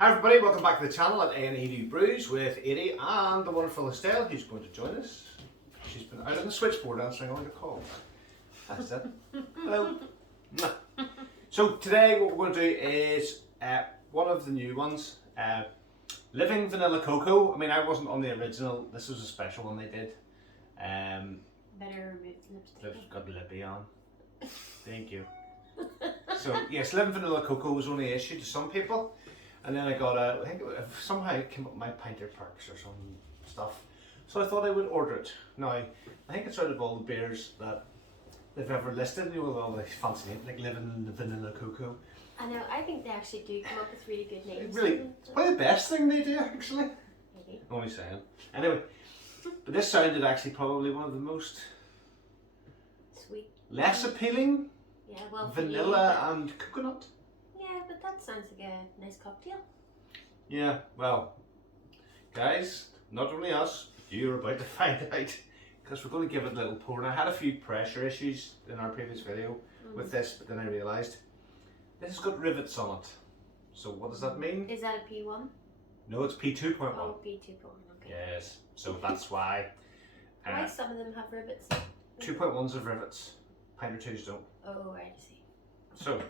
Hi everybody, welcome back to the channel at A&E Brews with Edie and the wonderful Estelle, who's going to join us. She's been out on the switchboard answering all your calls. That's it. Hello. So today what we're going to do is one of the new ones, Living Vanilla Coco. I mean, I wasn't on the original, this was a special one they did. Better remove lipstick. Got lippy on. Thank you. So yes, Living Vanilla Coco was only issued to some people. And then I got I think somehow it came up with my Pinter-Taste or some stuff. So I thought I would order it. Now, I think it's out of all the beers that they've ever listed, you know, with all the fancy names, like Living Vanilla Coco. I know, I think they actually do come up with really good names. Really, it's probably the best thing they do, actually. Maybe. Only saying. Anyway, but this sounded actually probably one of the most Sweet. less appealing. Yeah, well, vanilla and coconut. Yeah, but that sounds like a nice cocktail. Yeah, well, guys, not only us, you're about to find out, because we're going to give it a little pour. And I had a few pressure issues in our previous video with this, but then I realised this has got rivets on it. So what does that mean? Is that a P1? No, it's P2.1. Oh, P2.1, okay. Yes, so that's why. Why some of them have rivets? 2.1s have rivets, Pinter-Taste don't. Oh, right, I see. So,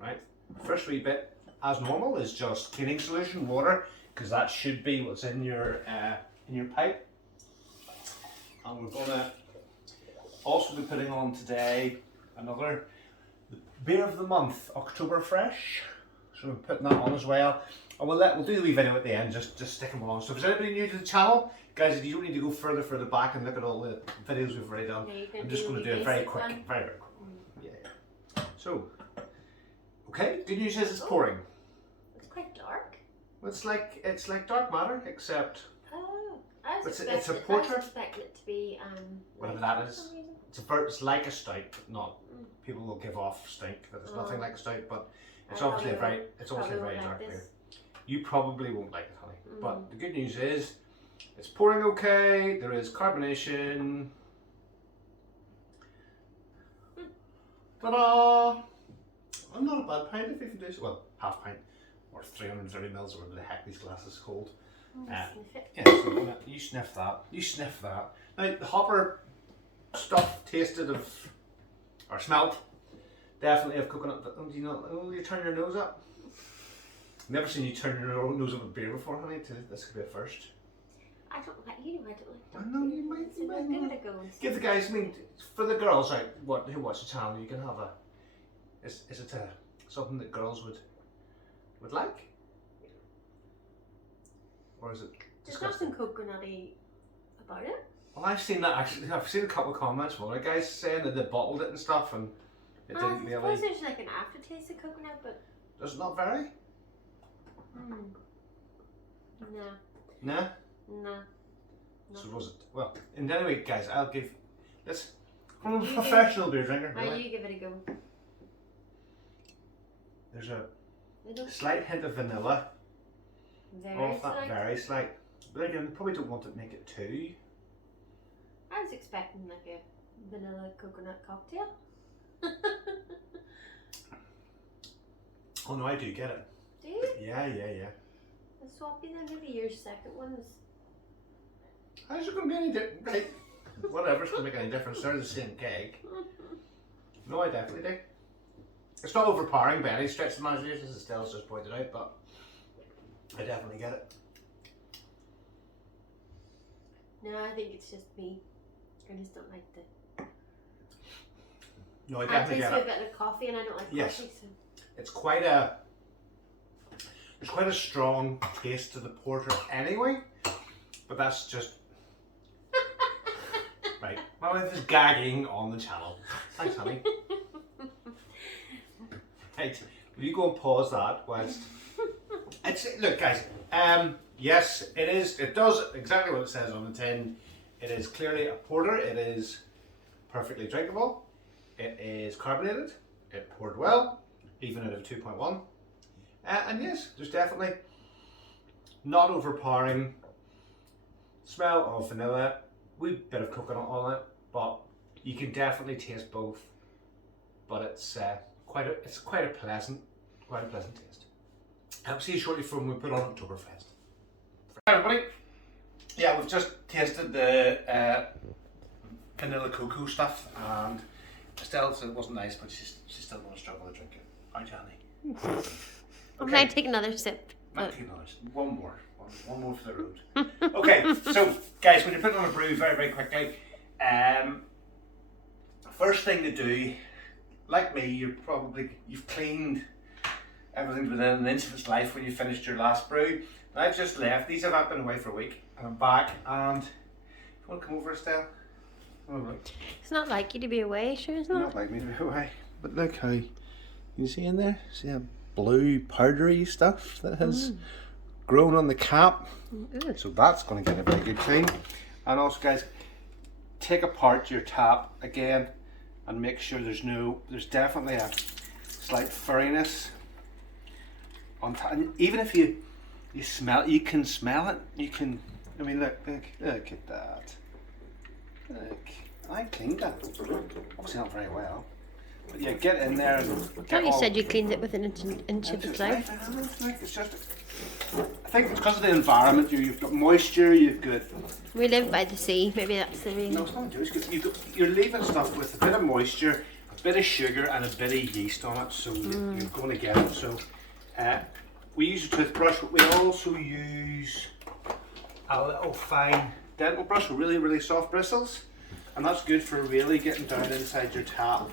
right, first wee bit, as normal, is just cleaning solution, water, because that should be what's in your pipe. And we're gonna also be putting on today another beer of the month, October Fresh. So we're putting that on as well. And we'll do the wee video at the end, just stick them along. So if there's anybody new to the channel, guys, you don't need to go further back and look at all the videos we've already done. Yeah, I'm just going to do it very quick, very quick. Yeah. So, okay, good news is it's pouring. It's quite dark. Well, it's like dark matter, except Oh, I was it's a porter. I was expecting it to be whatever light that for some is. reason. It's like a stout, but not. People will give off stink that it's nothing like a stout, but it's I obviously probably a very won't dark like beer. this. You probably won't like it, honey. But the good news is, it's pouring okay. There is carbonation. Ta-da! I'm not a bad pint if you can do so. Well, half pint or 330 mils or whatever the heck these glasses hold. Sniff it. Yeah, so you sniff that. You sniff that. Now the hopper stuff tasted of or smelt definitely of coconut. But do you know? Oh, you turn your nose up. Never seen you turn your nose up a beer before, honey. This could be a first. I don't like you. I don't like. I know you might. So give it a go. And Give the guys. I mean, for the girls out who watch the channel, you can have a. Is it something that girls would like, or is it There's disgusting? nothing coconutty about it. Well, I've seen that actually. I've seen a couple of comments from other guys saying that they bottled it and stuff, and it I didn't really. suppose there's like an aftertaste of coconut, but Does it not vary? no, Nah. no. So was it? Well, and anyway, guys, I'll give. Let's. From a You professional beer drinker, Why really. you give it a go? There's a Little, slight hint of vanilla. very Off that slight. very slight. But again, probably don't want to make it too. I was expecting like a vanilla coconut cocktail. Oh no, I do get it. Do you? Yeah. I'll swap you then. Maybe your second one's. How's it going to be any different? Right. Whatever's going to make any difference. They're the same cake. No, I definitely do. It's not overpowering by any stretch of the imagination, as Estelle's just pointed out, but I definitely get it. No, I think it's just me. I just don't like the. No, I I definitely taste get a it. bit of coffee, and I don't like Yes. coffee. So. It's quite a. There's quite a strong taste to the porter anyway, but that's just. Right. My wife is gagging on the channel. Thanks, honey. Right. Will you go and pause that whilst. Look, guys. Yes, it is. It does exactly what it says on the tin. It is clearly a porter. It is perfectly drinkable. It is carbonated. It poured well, even at a 2.1. And yes, there's definitely not overpowering smell of vanilla. Wee bit of coconut on it, but you can definitely taste both. But it's quite a pleasant taste. I'll see you shortly for when we put on Oktoberfest. Hi everybody. Yeah, we've just tasted the vanilla cocoa stuff, and Estelle said it wasn't nice, but she's still going to struggle to drink it. Aren't you, Annie? I might take another sip. Might take another sip. One more for the road. Okay, so guys, when you're putting on a brew, very, very quickly, first thing to do, like me, you've cleaned everything within an inch of its life when you finished your last brew. And I've just left. These have been away for a week, and I'm back. And you want to come over, Estelle? It's not like you to be away, sure it's not. Not like me to be away. But look how you see in there. See that blue powdery stuff that has grown on the cap. So that's going to get a very good clean. And also, guys, take apart your tap again and make sure there's definitely a slight furriness on top. And even if you can smell it. You can. I mean, look at that. Look, I cleaned that. Obviously not very well, but yeah, get in there and. I thought you said you cleaned it with an inch of its life. It's just. I think it's because of the environment. You've got moisture. You've got. We live by the sea. Maybe that's the reason. No, it's not true. You're leaving stuff with a bit of moisture, a bit of sugar, and a bit of yeast on it, so you're going to get it. So, we use a toothbrush, but we also use a little fine dental brush with really, really soft bristles, and that's good for really getting down inside your tap.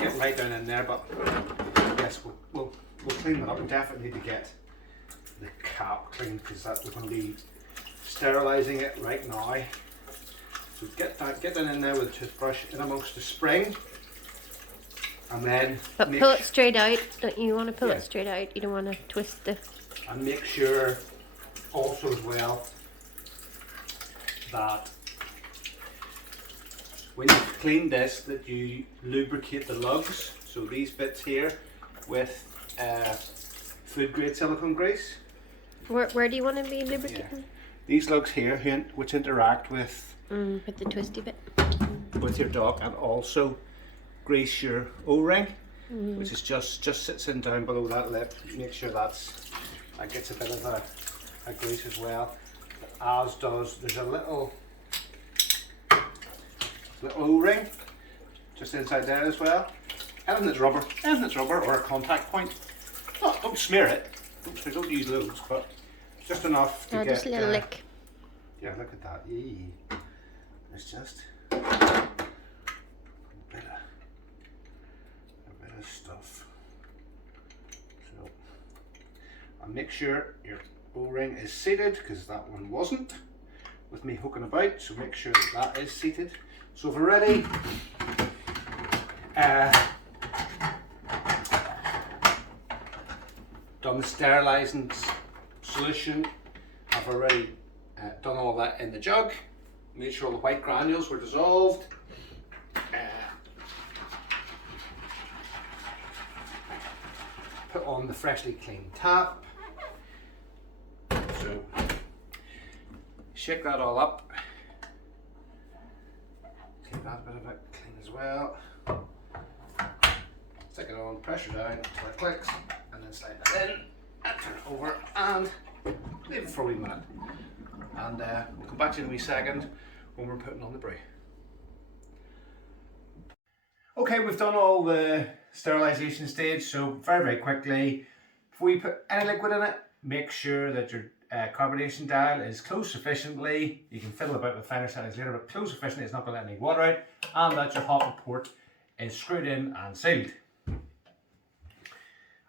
Get right down in there, but yes, we'll clean that up. We definitely need to get the cap cleaned because we're going to be sterilising it right now. So get down in there with a toothbrush in amongst the spring, and then pull it straight out. Don't you want to pull it straight out? You don't want to twist the. And make sure also as well that when you've cleaned this, that you lubricate the lugs. So these bits here with food grade silicone grease. Where do you want to be lubricating? Yeah. These lugs here, which interact with the twisty bit with your dog, and also grease your O-ring, which is just sits in down below that lip. Make sure that gets a bit of a grease as well. As does, there's a little O-ring just inside there as well. Anything that's rubber or a contact point. Oh, don't smear it. Don't use loads, but just enough to get. Just a little lick. Yeah, look at that. Eee. It's just a bit of stuff. So, and make sure your O-ring is seated, because that one wasn't with me hooking about. So make sure that is seated. So if we're ready, done the sterilising solution. I've already done all that in the jug. Made sure all the white granules were dissolved. Put on the freshly cleaned tap. So shake that all up. Take that bit of it clean as well. Stick it on, pressure down until it clicks, and then slide that in and turn it over and leave it for a wee minute. And we'll come back to you in a wee second when we're putting on the brew. Okay, we've done all the sterilisation stage, so very, very quickly, before you put any liquid in it, make sure that your carbonation dial is closed sufficiently. You can fiddle about with finer settings later, but closed sufficiently, it's not going to let any water out, and that your hopper port is screwed in and sealed.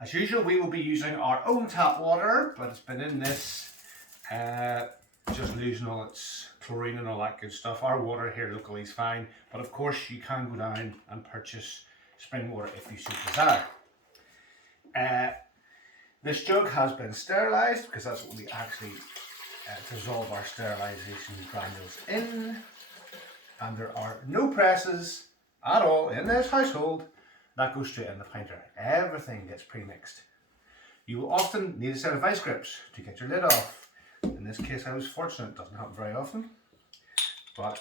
As usual, we will be using our own tap water, but it's been in this just losing all its chlorine and all that good stuff. Our water here locally is fine, but of course you can go down and purchase spring water if you so desire. This jug has been sterilised because that's what we actually dissolve our sterilisation granules in, and there are no presses at all in this household. That goes straight in the pinter. Everything gets pre-mixed. You will often need a set of vice grips to get your lid off. In this case I was fortunate, it doesn't happen very often, but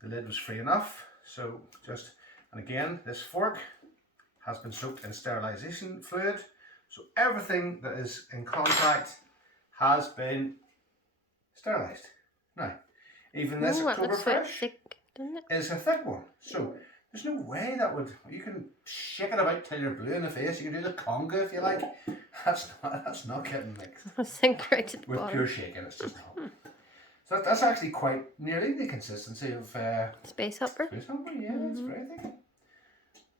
the lid was free enough. So and again, this fork has been soaked in sterilisation fluid, So everything that is in contact has been sterilised. Now, even this Ooh, that looks quite Oktoberfresh thick, doesn't it? is a thick one. So there's no way that would, you can shake it about till you're blue in the face. You can do the conga if you like. That's not getting mixed I think right at the with bottom. pure shaking. It's just not. So that's actually quite nearly the consistency of Space Hopper. Space Hopper. Yeah, it's very thick.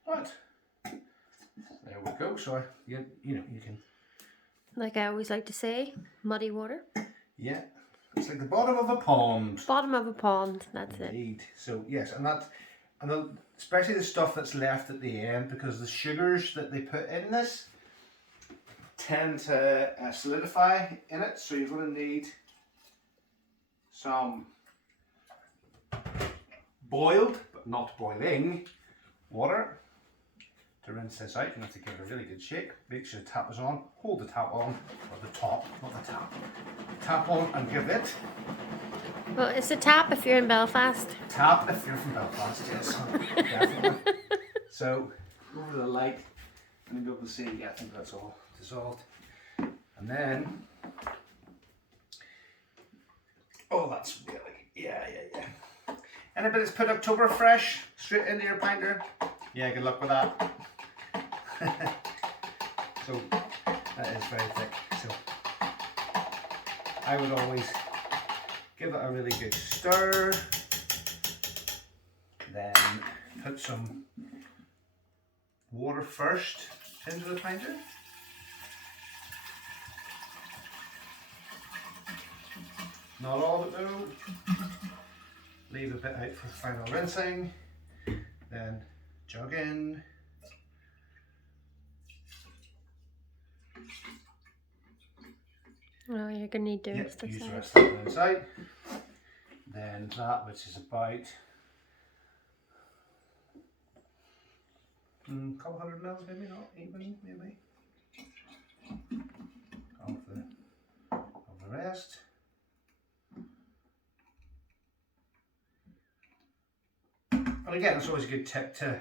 But there we go. So you know you can. Like I always like to say, muddy water. Yeah, it's like the bottom of a pond. Bottom of a pond, that's it. Indeed. So yes, and especially the stuff that's left at the end, because the sugars that they put in this tend to solidify in it. So you're going to need some boiled, but not boiling, water to rinse this out. You have to give it a really good shake. Make sure the tap is on. Hold the tap on, or the top, not the tap. Tap on and give it. Well, it's a tap if you're in Belfast. Tap if you're from Belfast, yes, definitely. So, over the light, and you'll be able to see, yeah, I think that's all dissolved. And then, oh, that's really, yeah. Anybody's put Oktoberfresh straight into your pinter? Yeah, good luck with that. So, that is very thick. So, I would always give it a really good stir, then put some water first into the pinter. Not all of it though. Leave a bit out for final rinsing, then jug in. Oh, you're gonna need to Use the rest of it inside. Then that, which is about a couple hundred mils, maybe not even, maybe of the rest. And again, it's always a good tip to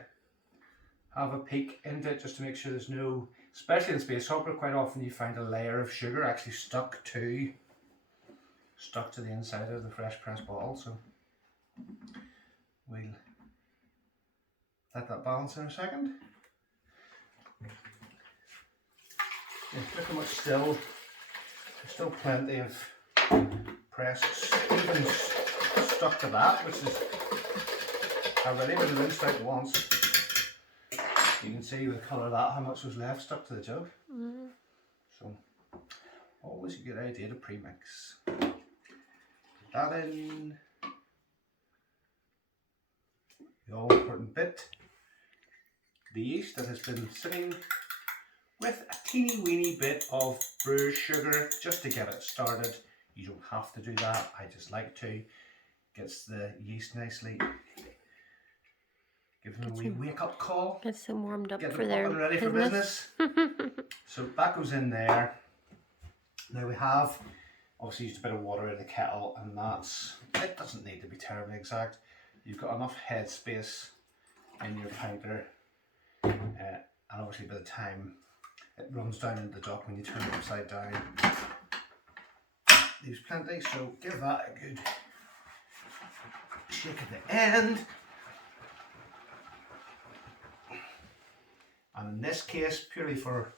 have a peek into it just to make sure there's no, especially in Space Hopper, quite often you find a layer of sugar actually stuck to the inside of the fresh pressed bottle. So we'll let that balance in a second. Yeah, pretty much there's still plenty of pressed, even stuck to that, which is already been rinsed out once. You can see with the colour of that how much was left stuck to the jug. So always a good idea to pre-mix. Put that in. The all important bit, the yeast that has been sitting with a teeny weeny bit of brewer's sugar just to get it started. You don't have to do that, I just like to. Gets the yeast nicely. Give them a wee wake-up call. Gets them warmed up Get for them their up and ready business. for business. So that goes in there. Now we have obviously used a bit of water in the kettle, and it doesn't need to be terribly exact. You've got enough headspace in your pinter, and obviously by the time it runs down into the duck, when you turn it upside down, leaves plenty. So give that a good shake at the end. And in this case, purely for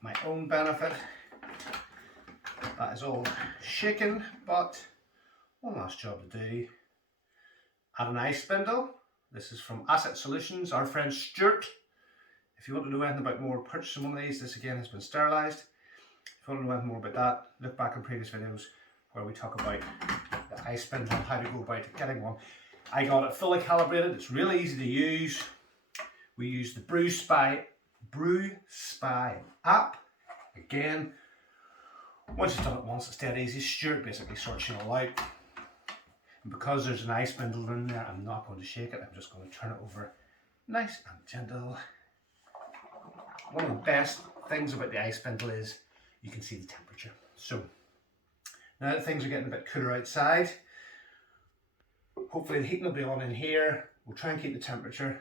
my own benefit, that is all shaken, but one last job to do. Add an ice spindle. This is from Asset Solutions, our friend Stuart. If you want to know anything about more, purchase one of these. This again has been sterilised. If you want to know anything more about that, look back in previous videos where we talk about the ice spindle and how to go about getting one. I got it fully calibrated. It's really easy to use. We use the Brew Spy app. Again, once you've done it once, it's dead easy. Stuart basically sorts it all out. And because there's an ice spindle in there, I'm not going to shake it. I'm just going to turn it over nice and gentle. One of the best things about the ice spindle is you can see the temperature. So now that things are getting a bit cooler outside, hopefully the heating will be on in here. We'll try and keep the temperature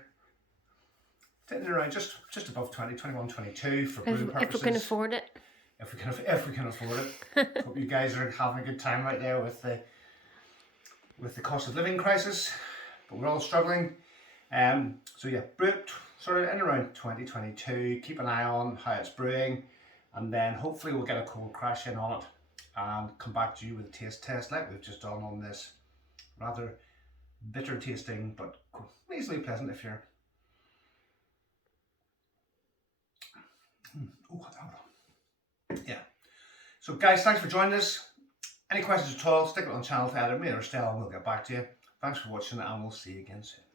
sitting around just above 20, 21, 22 for brew purposes. If we can afford it. If we can afford it. Hope you guys are having a good time out there with the cost of living crisis, but we're all struggling. So yeah, brew it sort of in around 2022. Keep an eye on how it's brewing, and then hopefully we'll get a cold crash in on it and come back to you with a taste test like we've just done on this rather bitter tasting but reasonably pleasant if you're. Yeah. So guys, thanks for joining us. Any questions at all, stick it on channel to either me or Stella and we'll get back to you. Thanks for watching and we'll see you again soon.